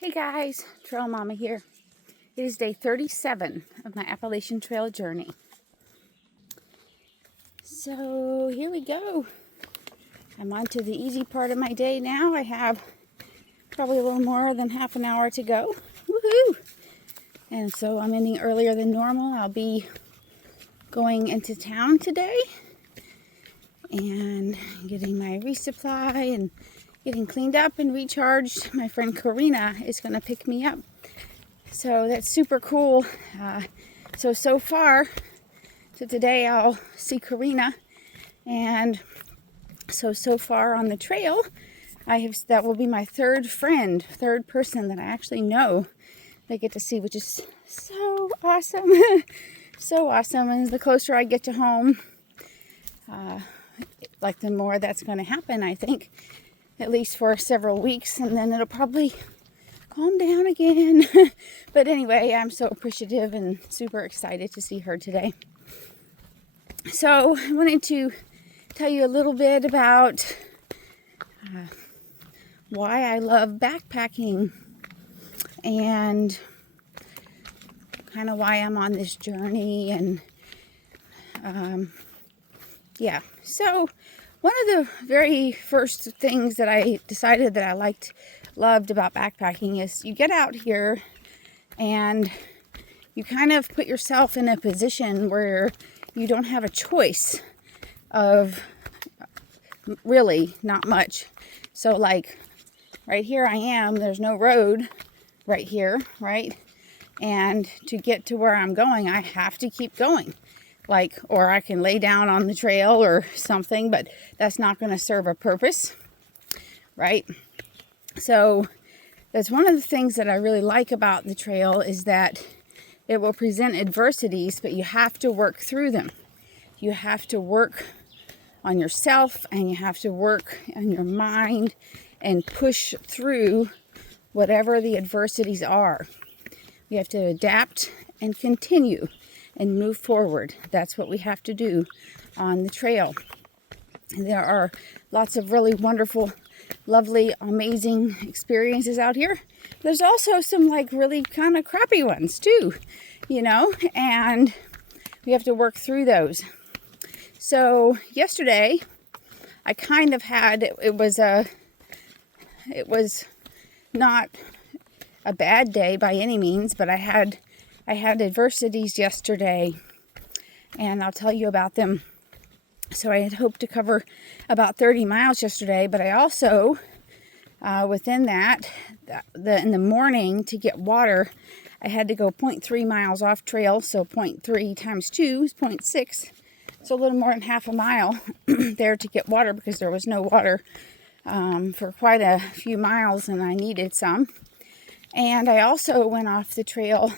Hey guys, Trail Mama here. It is day 37 of my Appalachian Trail journey. So here we go. I'm on to the easy part of my day now. I have probably a little more than half an hour to go. Woohoo! And so I'm ending earlier than normal. I'll be going into town today and getting my resupply and getting cleaned up and recharged. My friend Karina is going to pick me up. So that's super cool. So far, today I'll see Karina. And so far on the trail, that will be my third person that I actually know that I get to see, which is so awesome. So awesome. And the closer I get to home, like the more that's going to happen, I think. At least for several weeks, and then it'll probably calm down again. But anyway, I'm so appreciative and super excited to see her today. So I wanted to tell you a little bit about why I love backpacking and kind of why I'm on this journey. And so one of the very first things that I decided that I loved about backpacking is you get out here and you kind of put yourself in a position where you don't have a choice of really not much. So like right here I am, there's no road right here, right? And to get to where I'm going, I have to keep going. Or I can lay down on the trail or something, but that's not going to serve a purpose, right? So that's one of the things that I really like about the trail is that it will present adversities, but you have to work through them. You have to work on yourself and you have to work on your mind and push through whatever the adversities are. You have to adapt and continue and move forward. That's what we have to do on the trail. There are lots of really wonderful, lovely, amazing experiences out here. There's also some really kind of crappy ones too, and we have to work through those. So yesterday, I kind of had, it was not a bad day by any means, but I had adversities yesterday, and I'll tell you about them. So I had hoped to cover about 30 miles yesterday, but I also, within that, in the morning to get water, I had to go 0.3 miles off trail, so 0.3 times 2 is 0.6, so a little more than half a mile there to get water because there was no water for quite a few miles, and I needed some. And I also went off the trail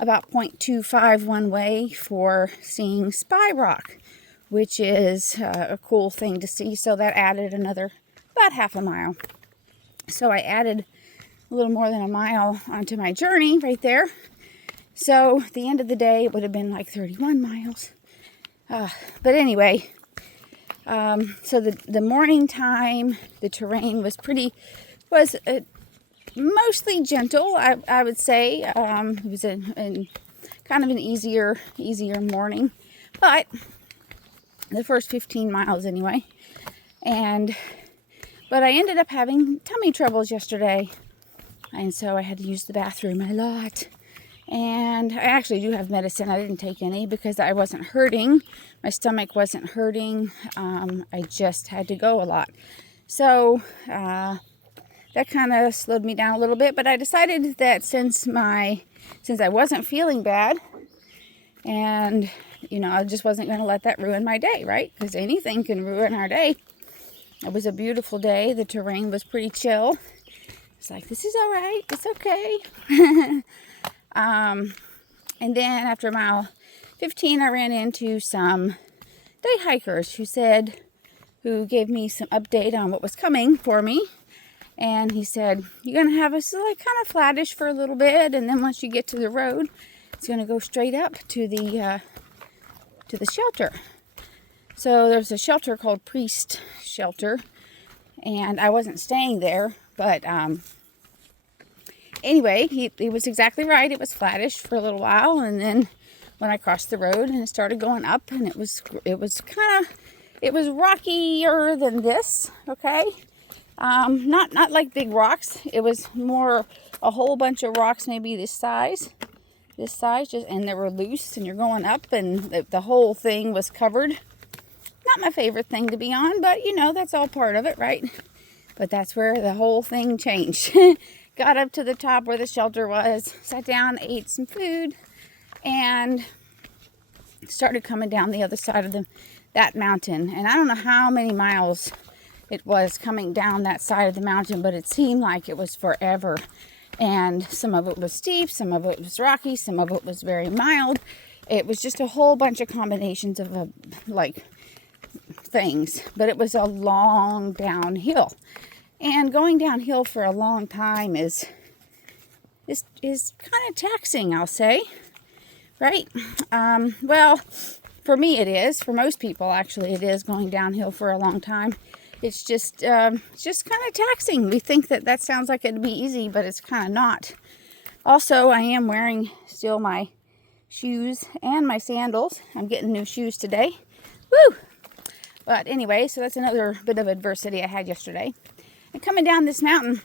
about 0.25 one way for seeing Spy Rock, which is a cool thing to see. So that added another about half a mile. So I added a little more than a mile onto my journey right there. So at the end of the day, it would have been like 31 miles. But anyway, so the morning time, the terrain was mostly gentle, I would say. It was kind of an easier morning, but the first 15 miles anyway. But I ended up having tummy troubles yesterday, and so I had to use the bathroom a lot. And I actually do have medicine. I didn't take any because I wasn't hurting. My stomach wasn't hurting. I just had to go a lot. So that kind of slowed me down a little bit, but I decided that since I wasn't feeling bad, and I just wasn't going to let that ruin my day, right? Because anything can ruin our day. It was a beautiful day. The terrain was pretty chill. It's like, this is all right. It's okay. And then after mile 15, I ran into some day hikers who gave me some update on what was coming for me. And he said, you're going to have us kind of flattish for a little bit, and then once you get to the road, it's going to go straight up to the shelter. So there's a shelter called Priest Shelter, and I wasn't staying there, but anyway, he was exactly right. It was flattish for a little while, and then when I crossed the road and it started going up, and it was rockier than this, okay? Not like big rocks. It was more a whole bunch of rocks, maybe this size, just, and they were loose, and you're going up, and the whole thing was covered. Not my favorite thing to be on, but you know, that's all part of it, right? But that's where the whole thing changed. Got up to the top where the shelter was, sat down, ate some food, and started coming down the other side of that mountain. And I don't know how many miles it was coming down that side of the mountain, but it seemed like it was forever. And some of it was steep, some of it was rocky, some of it was very mild. It was just a whole bunch of combinations of things, but it was a long downhill. And going downhill for a long time is kind of taxing, I'll say, right? Well, for me it is. For most people, actually, it is going downhill for a long time. It's just kind of taxing. We think that sounds like it'd be easy, but it's kind of not. Also, I am wearing still my shoes and my sandals. I'm getting new shoes today. Woo! But anyway, so that's another bit of adversity I had yesterday. And coming down this mountain,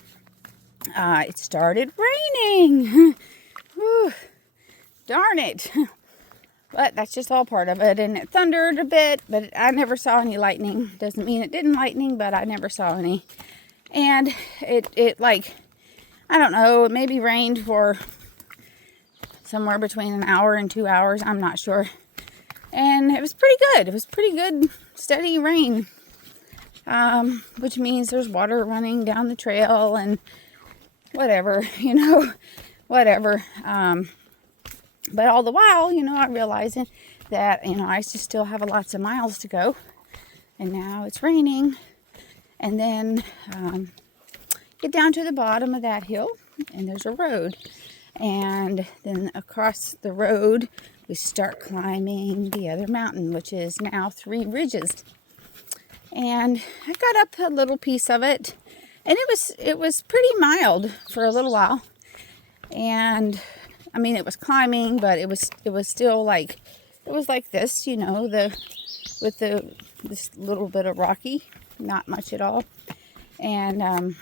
it started raining. Whew, darn it. But that's just all part of it. And it thundered a bit, but I never saw any lightning. Doesn't mean it didn't lightning, but I never saw any. And it like, I don't know, it maybe rained for somewhere between an hour and 2 hours. I'm not sure. And it was pretty good. It was pretty good, steady rain. Which means there's water running down the trail and whatever, whatever. But all the while, I'm realizing that, I still have lots of miles to go. And now it's raining. And then get down to the bottom of that hill, and there's a road. And then across the road, we start climbing the other mountain, which is now 3 ridges. And I got up a little piece of it, and it was pretty mild for a little while. And I mean, it was climbing, but it was still like, it was like this, this little bit of rocky, not much at all. And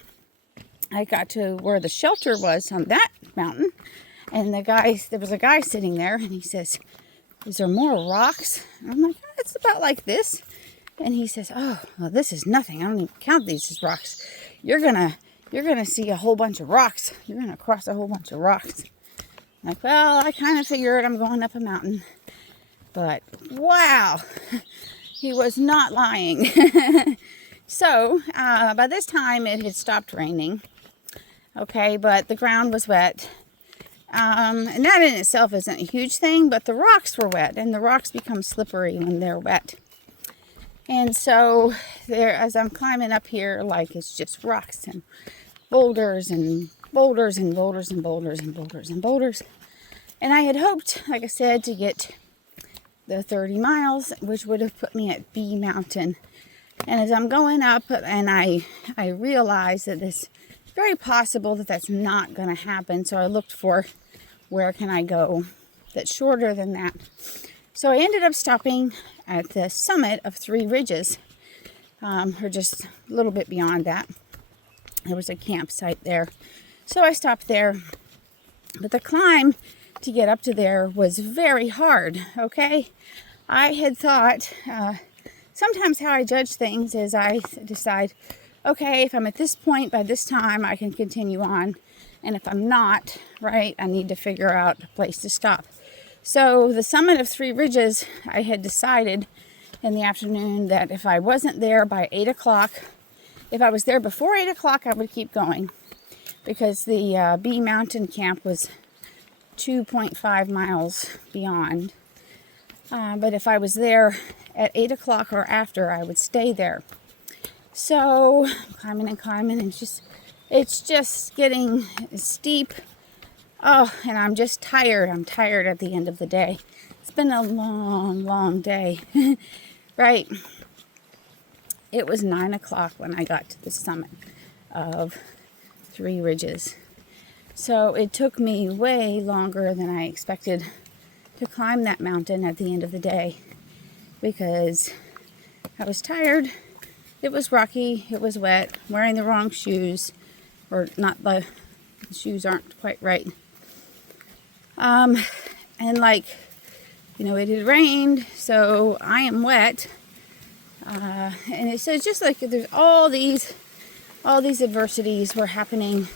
I got to where the shelter was on that mountain, and there was a guy sitting there, and he says, "Is there more rocks?" And I'm like, "Oh, it's about like this." And he says, "Oh, well, this is nothing. I don't even count these as rocks. You're gonna see a whole bunch of rocks. You're gonna cross a whole bunch of rocks." I'm like, well, I kind of figured I'm going up a mountain. But wow, he was not lying. So by this time it had stopped raining. Okay, but the ground was wet. And that in itself isn't a huge thing, but the rocks were wet, and the rocks become slippery when they're wet. And so there, as I'm climbing up here, like it's just rocks and boulders and boulders and boulders and boulders and boulders and boulders. And I had hoped, like I said, to get the 30 miles, which would have put me at B Mountain. And as I'm going up, and I realized that it's very possible that that's not going to happen. So I looked for where can I go that's shorter than that. So I ended up stopping at the summit of 3 ridges, or just a little bit beyond that. There was a campsite there. So I stopped there. But the climb to get up to there was very hard, okay? I had thought, sometimes how I judge things is I decide, okay, if I'm at this point by this time, I can continue on. And if I'm not, right, I need to figure out a place to stop. So the summit of 3 ridges, I had decided in the afternoon that if I wasn't there by 8 o'clock, if I was there before 8 o'clock, I would keep going. Because the B Mountain camp was 2.5 miles beyond. But if I was there at 8 o'clock or after, I would stay there. So climbing and climbing, and it's just getting steep. Oh, and I'm just tired. I'm tired at the end of the day. It's been a long, long day. Right. It was 9 o'clock when I got to the summit of 3 ridges. So it took me way longer than I expected to climb that mountain at the end of the day because I was tired. It was rocky, it was wet, wearing the wrong shoes, or not, the shoes aren't quite right. And like, you know, it had rained, so I am wet. And it's just like there's all these adversities were happening,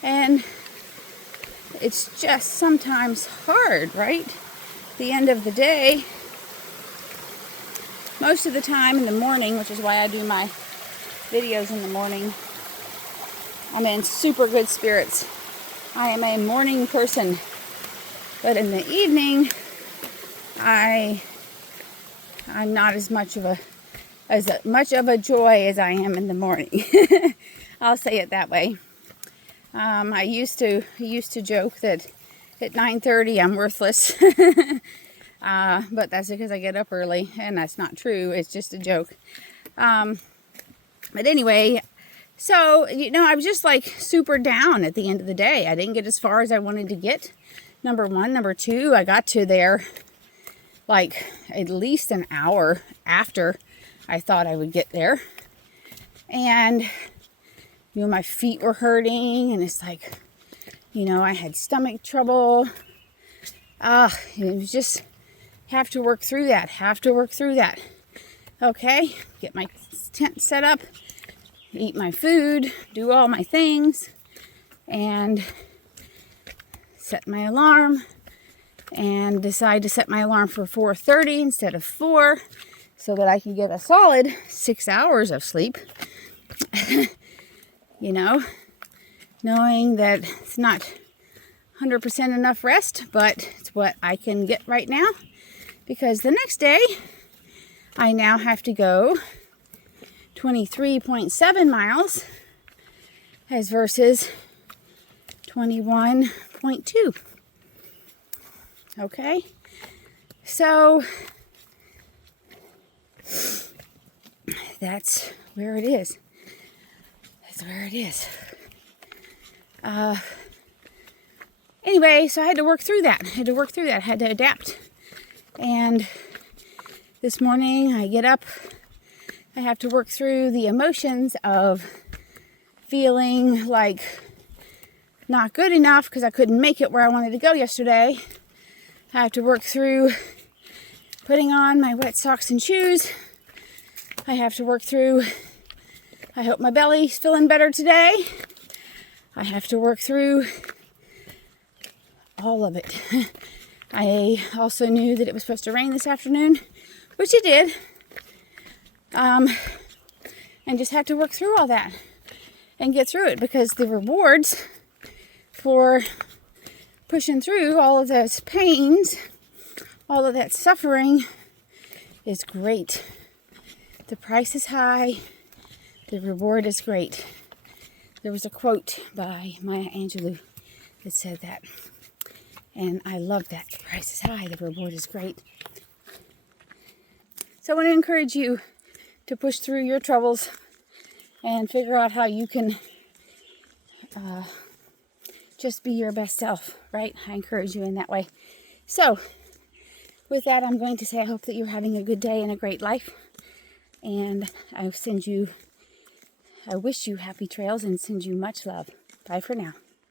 and it's just sometimes hard, right? The end of the day, most of the time in the morning, which is why I do my videos in the morning, I'm in super good spirits. I am a morning person, but in the evening, I'm not as much of a joy as I am in the morning. I'll say it that way. I used to joke that at 9:30 I'm worthless, but that's because I get up early, and that's not true. It's just a joke. But anyway, so you know, I was just like super down at the end of the day. I didn't get as far as I wanted to get. Number one, number two, I got to there like at least an hour after I thought I would get there. And, you know, my feet were hurting, and it's like, you know, I had stomach trouble. It was just, have to work through that. Okay, get my tent set up, eat my food, do all my things, and set my alarm. And decide to set my alarm for 4:30 instead of 4 so that I can get a solid 6 hours of sleep. You know, knowing that it's not 100% enough rest, but it's what I can get right now, because the next day I now have to go 23.7 miles as versus 21.2. Okay, so that's where it is. Anyway, so I had to work through that. I had to adapt. And this morning I get up, I have to work through the emotions of feeling like not good enough because I couldn't make it where I wanted to go yesterday. I have to work through putting on my wet socks and shoes. I have to work through, I hope my belly's feeling better today. I have to work through all of it. I also knew that it was supposed to rain this afternoon, which it did. And just had to work through all that and get through it, because the rewards for pushing through all of those pains, all of that suffering, is great. The price is high. The reward is great. There was a quote by Maya Angelou that said that. And I love that. The price is high. The reward is great. So I want to encourage you to push through your troubles and figure out how you can just be your best self, right? I encourage you in that way. So, with that, I'm going to say I hope that you're having a good day and a great life. And I wish you happy trails and send you much love. Bye for now.